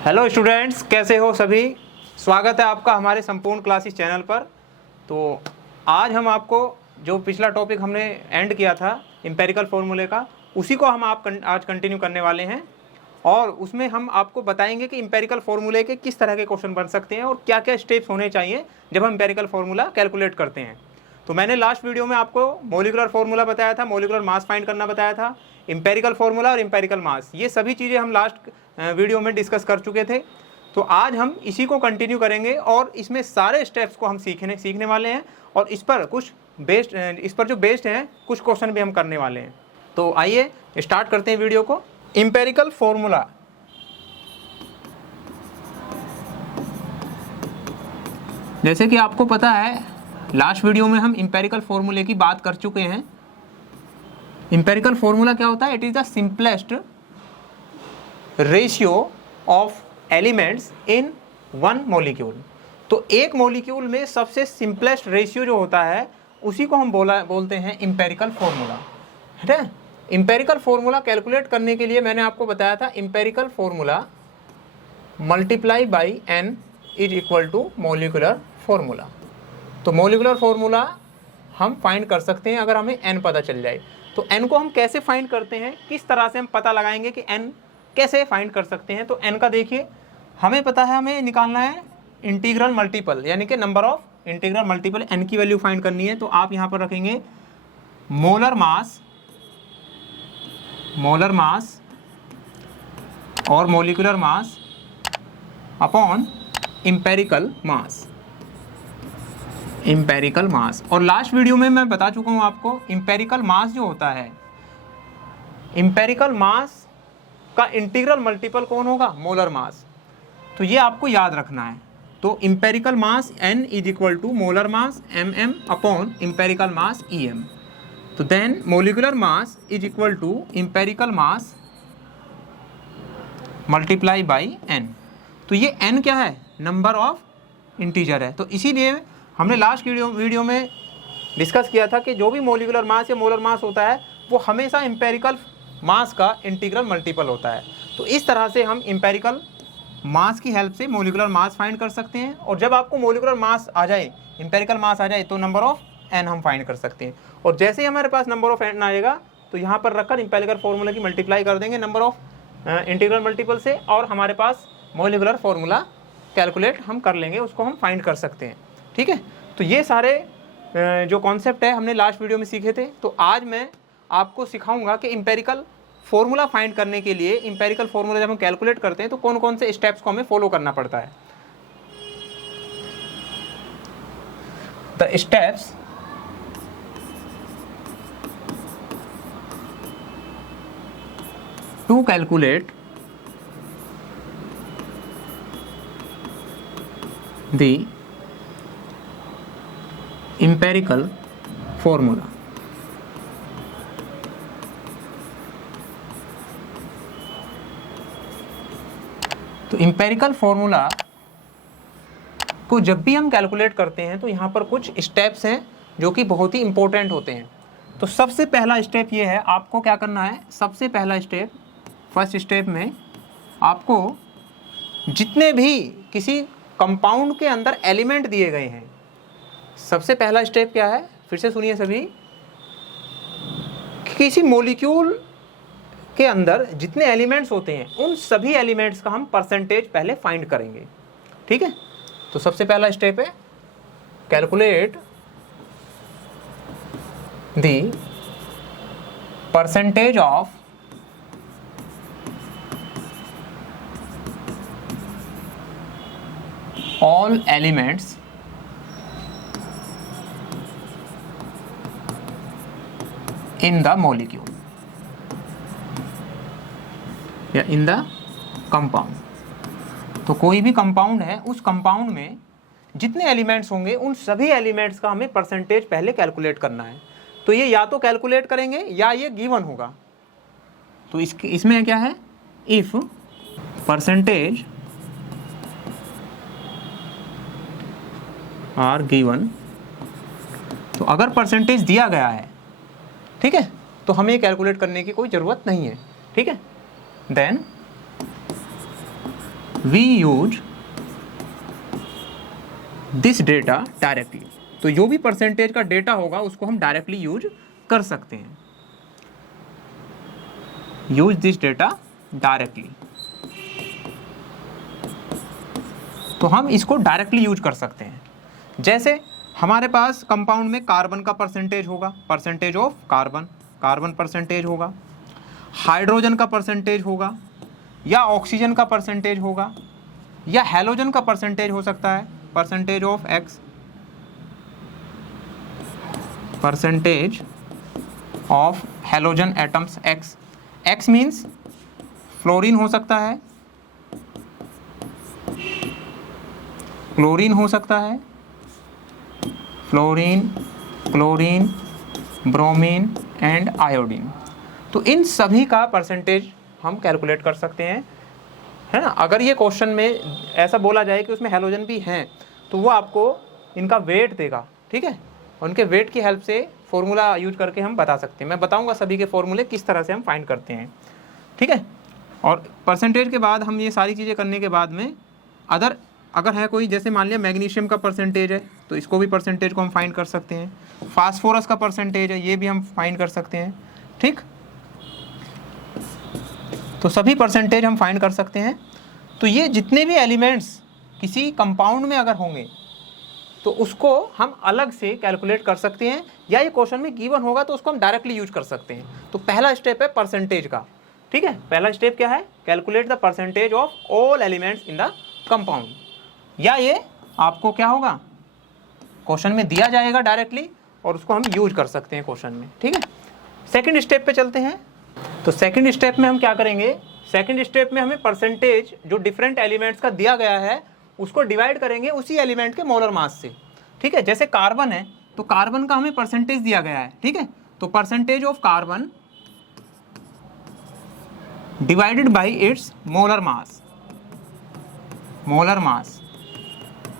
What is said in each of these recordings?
Hello students, कैसे हो सभी। स्वागत है आपका हमारे संपूर्ण क्लासेस चैनल पर। तो आज हम आपको जो पिछला टॉपिक हमने एंड किया था एम्पिरिकल फॉर्मूले का, उसी को हम आज कंटिन्यू करने वाले हैं। और उसमें हम आपको बताएंगे कि एम्पिरिकल फॉर्मूले के किस तरह के क्वेश्चन बन सकते हैं और क्या क्या स्टेप्स होने चाहिए जब हम एम्पिरिकल फॉर्मूला कैलकुलेट करते हैं। तो मैंने लास्ट वीडियो में आपको मोलिकुलर फॉर्मूला बताया था, मोलिकुलर मास फाइंड करना बताया था, एम्पिरिकल फॉर्मूला और एम्पिरिकल मास, ये सभी चीज़ें हम लास्ट वीडियो में डिस्कस कर चुके थे। तो आज हम इसी को कंटिन्यू करेंगे और इसमें सारे स्टेप्स को हम सीखने वाले हैं और इस पर जो बेस्ड हैं कुछ क्वेश्चन भी हम करने वाले हैं। तो आइए स्टार्ट करते हैं वीडियो को। एम्पिरिकल फॉर्मूला, जैसे कि आपको पता है लास्ट वीडियो में हम एम्पिरिकल फॉर्मूले की बात कर चुके हैं। एम्पिरिकल फॉर्मूला क्या होता है? It is the simplest ratio of elements in one molecule. तो एक मॉलिक्यूल में सबसे सिंपलेस्ट रेशियो जो होता है उसी को हम बोलते हैं एम्पिरिकल फॉर्मूला। ठीक है। एम्पिरिकल फॉर्मूला कैलकुलेट करने के लिए मैंने आपको बताया था empirical formula multiply by n is equal to molecular formula. तो मोलिकुलर फॉर्मूला हम फाइंड कर सकते हैं अगर हमें n पता चल जाए। तो n को हम कैसे फाइंड करते हैं, किस तरह से हम पता लगाएंगे कि n कैसे फाइंड कर सकते हैं। तो n का देखिए, हमें पता है हमें निकालना है इंटीग्रल मल्टीपल, यानी कि number of integral multiple n की वैल्यू फाइंड करनी है। तो आप यहाँ पर रखेंगे मोलर मास और मोलिकुलर मास अपॉन एम्पिरिकल मास। और लास्ट वीडियो में मैं बता चुका हूँ आपको एम्पिरिकल मास जो होता है, एम्पिरिकल मास का इंटीग्रल मल्टीपल कौन होगा? Molar mass. तो ये आपको याद रखना है। तो empirical mass n is equal to molar mass mm upon empirical mass em। तो then molecular mass is equal to empirical mass multiply by n। तो ये n क्या है? नंबर ऑफ इंटीजर है। तो इसीलिए हमने लास्ट वीडियो में डिस्कस किया था कि जो भी मोलिकुलर मास या मोलर मास होता है वो हमेशा एम्पिरिकल मास का इंटीग्रल मल्टीपल होता है। तो इस तरह से हम एम्पिरिकल मास की हेल्प से मोलिकुलर मास फाइंड कर सकते हैं। और जब आपको मोलिकुलर मास आ जाए, एम्पिरिकल मास आ जाए, तो नंबर ऑफ n हम फाइंड कर सकते हैं। और जैसे ही हमारे पास नंबर ऑफ n आएगा तो यहाँ पर रखकर एम्पिरिकल फॉर्मूला की मल्टीप्लाई कर देंगे नंबर ऑफ इंटीग्रल मल्टीपल से, और हमारे पास मोलिकुलर फॉर्मूला कैलकुलेट हम कर लेंगे, उसको हम फाइंड कर सकते हैं। ठीक है। तो ये सारे जो कॉन्सेप्ट है हमने लास्ट वीडियो में सीखे थे। तो आज मैं आपको सिखाऊंगा कि एम्पिरिकल फॉर्मूला फाइंड करने के लिए, एम्पिरिकल फॉर्मूला जब हम कैलकुलेट करते हैं तो कौन कौन से स्टेप्स को हमें फॉलो करना पड़ता है। The steps to calculate the empirical formula. तो एम्पिरिकल फॉर्मूला को जब भी हम कैलकुलेट करते हैं तो यहाँ पर कुछ स्टेप्स हैं जो कि बहुत ही इंपॉर्टेंट होते हैं। तो सबसे पहला स्टेप ये है, आपको क्या करना है? सबसे पहला स्टेप, फर्स्ट स्टेप में आपको जितने भी किसी कंपाउंड के अंदर एलिमेंट दिए गए हैं, सबसे पहला स्टेप क्या है? फिर से सुनिए सभी। किसी मॉलिक्यूल के अंदर जितने एलिमेंट्स होते हैं उन सभी एलिमेंट्स का हम परसेंटेज पहले फाइंड करेंगे। ठीक है। तो सबसे पहला स्टेप है calculate the percentage of all elements in the molecule या इन द कंपाउंड। तो कोई भी कंपाउंड है, उस कंपाउंड में जितने एलिमेंट्स होंगे उन सभी एलिमेंट्स का हमें परसेंटेज पहले कैलकुलेट करना है। तो ये या तो कैलकुलेट करेंगे या ये गिवन होगा। तो इसमें क्या है? इफ परसेंटेज आर गिवन, तो अगर परसेंटेज दिया गया है, ठीक है, तो हमें कैलकुलेट करने की कोई ज़रूरत नहीं है। ठीक है। Then we use this data directly. तो जो भी परसेंटेज का डेटा होगा उसको हम डायरेक्टली यूज कर सकते हैं, यूज दिस डेटा डायरेक्टली। तो हम इसको डायरेक्टली यूज कर सकते हैं। जैसे हमारे पास कंपाउंड में कार्बन का परसेंटेज होगा, percentage of carbon, carbon percentage होगा, हाइड्रोजन का परसेंटेज होगा, या ऑक्सीजन का परसेंटेज होगा, या हैलोजन का परसेंटेज हो सकता है, percentage of x, percentage of halogen atoms x. X means fluorine हो सकता है, क्लोरीन हो सकता है, fluorine, chlorine, bromine and iodine. तो इन सभी का परसेंटेज हम कैलकुलेट कर सकते हैं, है ना। अगर ये क्वेश्चन में ऐसा बोला जाए कि उसमें हैलोजन भी हैं तो वो आपको इनका वेट देगा, ठीक है। उनके वेट की हेल्प से फॉर्मूला यूज करके हम बता सकते हैं। मैं बताऊंगा सभी के फॉर्मूले किस तरह से हम फाइंड करते हैं, ठीक है। और परसेंटेज के बाद हम ये सारी चीज़ें करने के बाद में अगर है कोई, जैसे मान लिया मैग्नीशियम का परसेंटेज है तो इसको भी परसेंटेज को हम फाइंड कर सकते हैं। फास्फोरस का परसेंटेज है, ये भी हम फाइंड कर सकते हैं, ठीक। तो सभी परसेंटेज हम फाइंड कर सकते हैं। तो ये जितने भी एलिमेंट्स किसी कंपाउंड में अगर होंगे तो उसको हम अलग से कैलकुलेट कर सकते हैं, या ये क्वेश्चन में गिवन होगा तो उसको हम डायरेक्टली यूज कर सकते हैं। तो पहला स्टेप है परसेंटेज का, ठीक है। पहला स्टेप क्या है? Calculate the percentage of all elements in the compound. या ये आपको क्या होगा, क्वेश्चन में दिया जाएगा डायरेक्टली और उसको हम यूज कर सकते हैं क्वेश्चन में, ठीक है। सेकंड स्टेप पे चलते हैं। तो सेकंड स्टेप में हम क्या करेंगे? सेकंड स्टेप में हमें परसेंटेज जो डिफरेंट एलिमेंट्स का दिया गया है उसको डिवाइड करेंगे उसी एलिमेंट के मोलर मास से, ठीक है। जैसे कार्बन है तो कार्बन का हमें परसेंटेज दिया गया है, ठीक है। तो percentage of carbon divided by its molar mass, molar mass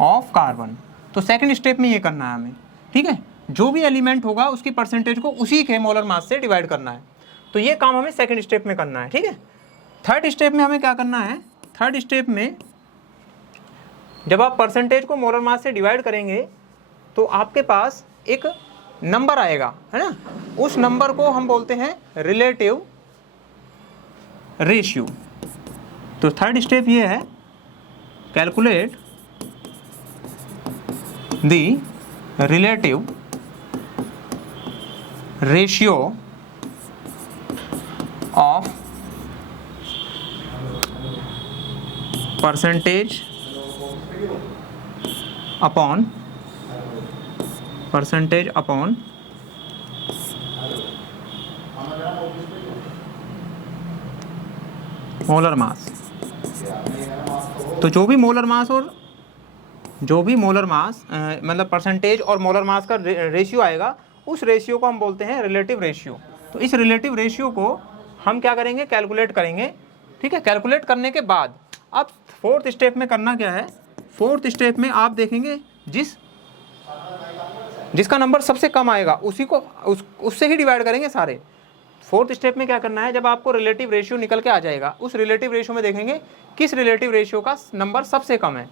of carbon. तो सेकंड स्टेप में ये करना है हमें, ठीक है। जो भी एलिमेंट होगा उसकी परसेंटेज को उसी के मोलर मास से डिवाइड करना है। तो ये काम हमें सेकंड स्टेप में करना है, ठीक है। थर्ड स्टेप में हमें क्या करना है? थर्ड स्टेप में जब आप परसेंटेज को मोलर मास से डिवाइड करेंगे तो आपके पास एक नंबर आएगा, है ना। उस नंबर को हम बोलते हैं रिलेटिव रेशियो। तो थर्ड स्टेप ये है, calculate the relative ratio of percentage upon molar mass. तो जो भी मोलर मास मतलब परसेंटेज और मोलर मास का रेशियो आएगा, उस रेशियो को हम बोलते हैं रिलेटिव रेशियो। तो इस रिलेटिव रेशियो को हम क्या करेंगे? कैलकुलेट करेंगे, ठीक है। कैलकुलेट करने के बाद अब फोर्थ स्टेप में करना क्या है? फोर्थ स्टेप में आप देखेंगे जिसका नंबर सबसे कम आएगा उसी को उससे ही डिवाइड करेंगे सारे। फोर्थ स्टेप में क्या करना है? जब आपको रिलेटिव रेशियो निकल के आ जाएगा, उस रिलेटिव रेशियो में देखेंगे किस रिलेटिव रेशियो का नंबर सबसे कम है,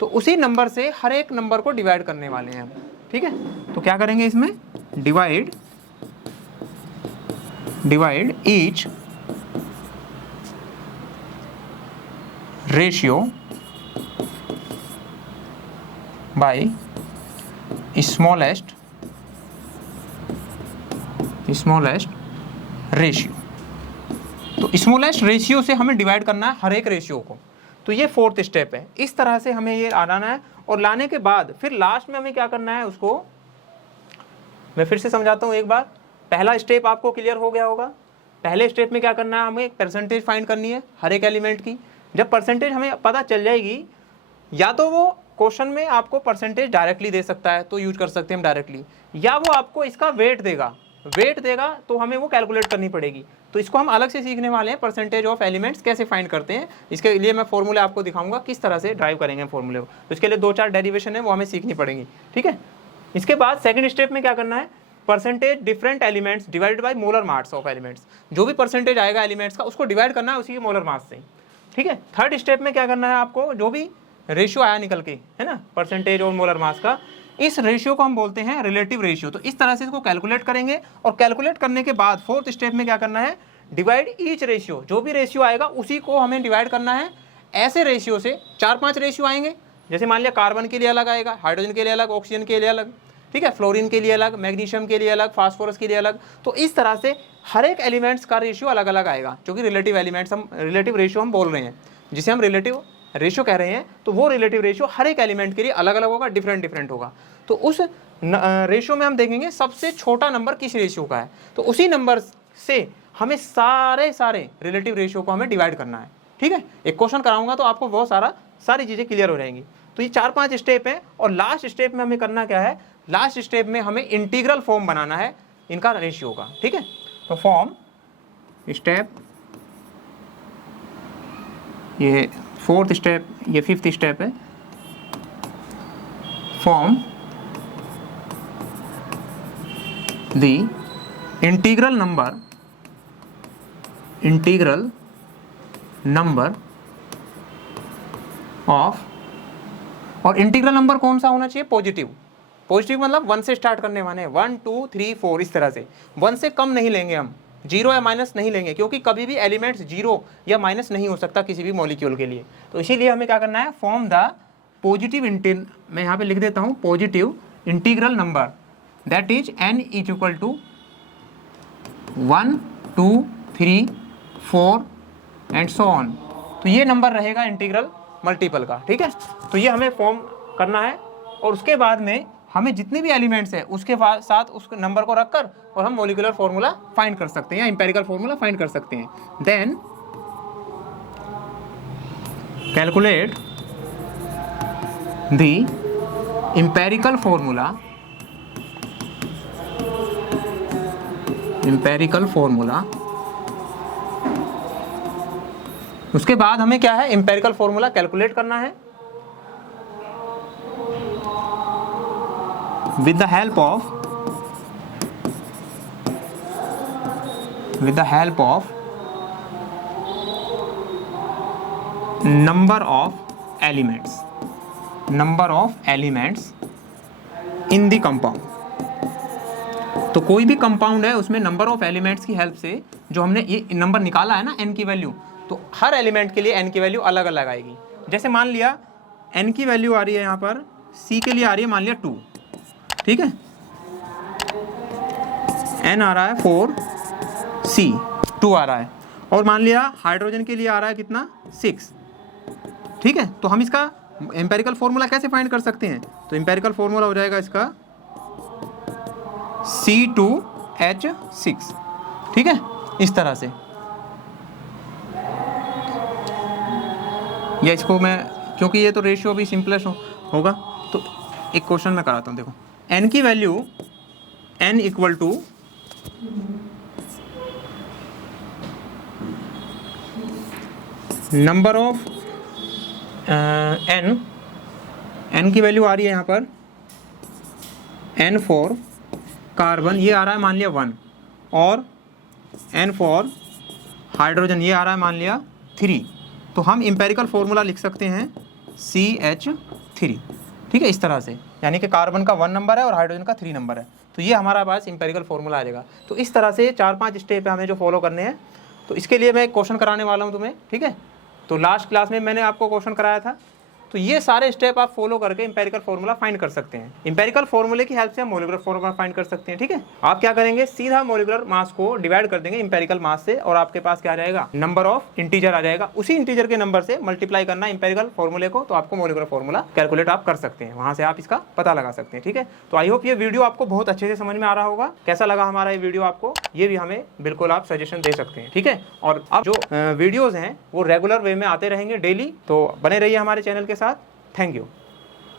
तो उसी नंबर से हर एक नंबर को डिवाइड करने वाले हैं हम, ठीक है। तो क्या करेंगे इसमें? Divide each ratio by smallest ratio. तो स्मॉलेस्ट रेशियो से हमें डिवाइड करना है हर एक रेशियो को। तो ये फोर्थ स्टेप है। इस तरह से हमें ये लाना है, और लाने के बाद फिर लास्ट में हमें क्या करना है उसको मैं फिर से समझाता हूँ एक बार। पहला स्टेप आपको क्लियर हो गया होगा। पहले स्टेप में क्या करना है? हमें एक परसेंटेज फाइंड करनी है हर एक एलिमेंट की। जब परसेंटेज हमें पता चल जाएगी, या तो वो क्वेश्चन में आपको परसेंटेज डायरेक्टली दे सकता है तो यूज कर सकते हैं हम डायरेक्टली, या वो आपको इसका वेट देगा तो हमें वो कैलकुलेट करनी पड़ेगी। तो इसको हम अलग से सीखने वाले हैं, परसेंटेज ऑफ एलिमेंट्स कैसे फाइंड करते हैं। इसके लिए मैं फॉर्मूले आपको दिखाऊंगा किस तरह से ड्राइव करेंगे फॉर्मूले को। तो इसके लिए 2-4 डेरिवेशन है वो हमें सीखनी पड़ेंगी, ठीक है। इसके बाद सेकंड स्टेप में क्या करना है? Percentage different elements divided by molar mass of elements. जो भी परसेंटेज आएगा एलिमेंट्स का उसको डिवाइड करना है उसी के मोलर मास से, ठीक है। थर्ड स्टेप में क्या करना है आपको, जो भी रेशियो आया निकल के, है ना, परसेंटेज और मोलर मास का, इस रेशियो को हम बोलते हैं रिलेटिव रेशियो। तो इस तरह से इसको कैलकुलेट करेंगे और कैलकुलेट करने के बाद फोर्थ स्टेप में क्या करना है, डिवाइड ईच रेशियो। जो भी रेशियो आएगा उसी को हमें डिवाइड करना है। ऐसे रेशियो से 4-5 रेशियो आएंगे, जैसे मान लिया कार्बन के लिए अलग आएगा, हाइड्रोजन के लिए अलग, ऑक्सीजन के लिए अलग, ठीक है, फ्लोरीन के लिए अलग, मैग्नीशियम के लिए अलग, फास्फोरस के लिए अलग। तो इस तरह से हर एक एलिमेंट्स का रेशियो अलग अलग आएगा, जो कि रिलेटिव एलिमेंट्स हम रिलेटिव रेशियो हम बोल रहे हैं, जिसे हम रिलेटिव रेशियो कह रहे हैं। तो वो रिलेटिव रेशियो हर एक एलिमेंट के लिए अलग अलग होगा, डिफरेंट डिफरेंट होगा। तो उस रेशियो में हम देखेंगे सबसे छोटा नंबर किस रेशियो का है, तो उसी नंबर से हमें सारे रिलेटिव रेशियो को हमें डिवाइड करना है, ठीक है। एक क्वेश्चन कराऊंगा तो आपको बहुत सारी चीज़ें क्लियर हो जाएंगी। तो ये 4-5 स्टेप हैं और लास्ट स्टेप में हमें करना क्या है, लास्ट स्टेप में हमें इंटीग्रल फॉर्म बनाना है इनका रेशियो का, ठीक है। तो फॉर्म स्टेप, ये फोर्थ स्टेप, ये फिफ्थ स्टेप है, form the integral number of, और इंटीग्रल नंबर कौन सा होना चाहिए, पॉजिटिव मतलब 1 से स्टार्ट करने वाले हैं, 1 2 3 4 इस तरह से। 1 से कम नहीं लेंगे हम, 0 या माइनस नहीं लेंगे, क्योंकि कभी भी एलिमेंट्स 0 या माइनस नहीं हो सकता किसी भी मॉलिक्यूल के लिए। तो इसीलिए हमें क्या करना है, फॉर्म द पॉजिटिव मैं यहाँ पे लिख देता हूँ, positive integral number that is n is equal to 1 2 3 4 and so on. तो ये नंबर रहेगा इंटीग्रल मल्टीपल का, ठीक है। तो ये हमें फॉर्म करना है और उसके बाद में हमें जितने भी एलिमेंट्स है उसके साथ उस नंबर को रखकर और हम मॉलिक्यूलर फॉर्मूला फाइंड कर सकते हैं या एम्पेरिकल फॉर्मूला फाइंड कर सकते हैं। Then calculate the empirical formula. उसके बाद हमें क्या है, एम्पेरिकल फॉर्मूला कैलकुलेट करना है with the help of number of elements in the compound। तो कोई भी कंपाउंड है उसमें नंबर ऑफ एलिमेंट्स की हेल्प से जो हमने ये नंबर निकाला है ना, n की वैल्यू, तो हर एलिमेंट के लिए n की वैल्यू अलग अलग आएगी। जैसे मान लिया n की वैल्यू आ रही है यहाँ पर, c के लिए आ रही है मान लिया 2, ठीक है, n आ रहा है 4, c 2 आ रहा है, और मान लिया हाइड्रोजन के लिए आ रहा है कितना, 6, ठीक है। तो हम इसका एम्पेरिकल फॉर्मूला कैसे फाइंड कर सकते हैं, तो एम्पेरिकल फॉर्मूला हो जाएगा इसका C2H6, ठीक है, इस तरह से। या इसको मैं, क्योंकि ये तो रेशियो भी सिंपलेस्ट होगा, तो एक क्वेश्चन मैं कराता हूँ। देखो n की value, n equal to number of n की वैल्यू आ रही है यहाँ पर n फॉर कार्बन, ये आ रहा है मान लिया 1, और n फॉर हाइड्रोजन ये आ रहा है मान लिया 3। तो हम एम्पेरिकल फॉर्मूला लिख सकते हैं CH3, ठीक है, इस तरह से, यानी कि कार्बन का 1 नंबर है और हाइड्रोजन का 3 नंबर है। तो ये हमारा पास एम्पेरिकल फॉर्मूला आ जाएगा। तो इस तरह से 4-5 स्टेप है हमें जो फॉलो करने हैं। तो इसके लिए मैं एक क्वेश्चन कराने वाला हूँ तुम्हें, ठीक है। तो लास्ट क्लास में मैंने आपको क्वेश्चन कराया था, तो ये सारे स्टेप आप फॉलो करके एम्पेरिकल फॉर्मूला फाइंड कर सकते हैं। एम्पेरिकल फॉर्मूले की हेल्प से हम मॉलिक्यूलर फॉर्मूला फाइंड कर सकते हैं, ठीक है। आप क्या करेंगे, सीधा मॉलिक्यूलर मास को डिवाइड कर देंगे एम्पेरिकल मास से, और आपके पास क्या आ जाएगा, नंबर ऑफ इंटीजर आ जाएगा। उसी इंटीजर के नंबर से मल्टीप्लाई करना एम्पेरिकल फॉर्मूले को, तो आपको मॉलिक्यूलर फॉर्मूला कैलकुलेट आप कर सकते हैं, वहां से आप इसका पता लगा सकते हैं, ठीक है। तो आई होप ये वीडियो आपको बहुत अच्छे से समझ में आ रहा होगा। कैसा लगा हमारा ये वीडियो आपको, ये भी हमें बिल्कुल आप सजेशन दे सकते हैं, ठीक है। और अब जो वीडियोज हैं वो रेगुलर वे में आते रहेंगे डेली, तो बने रहिए हमारे चैनल के साथ। Thank you.